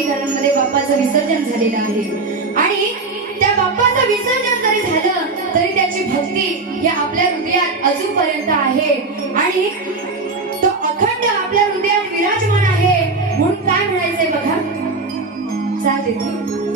काही घरांमध्ये बाप्पाचं विसर्जन झालेलं आहे. आणि त्या बाप्पाचं विसर्जन जरी झालं तरी त्याची भक्ती या आपल्या हृदयात अजूनपर्यंत आहे. आणि तो अखंड आपल्या हृदयात विराजमान आहे. म्हणून काय म्हणायचंय बघा? चालेल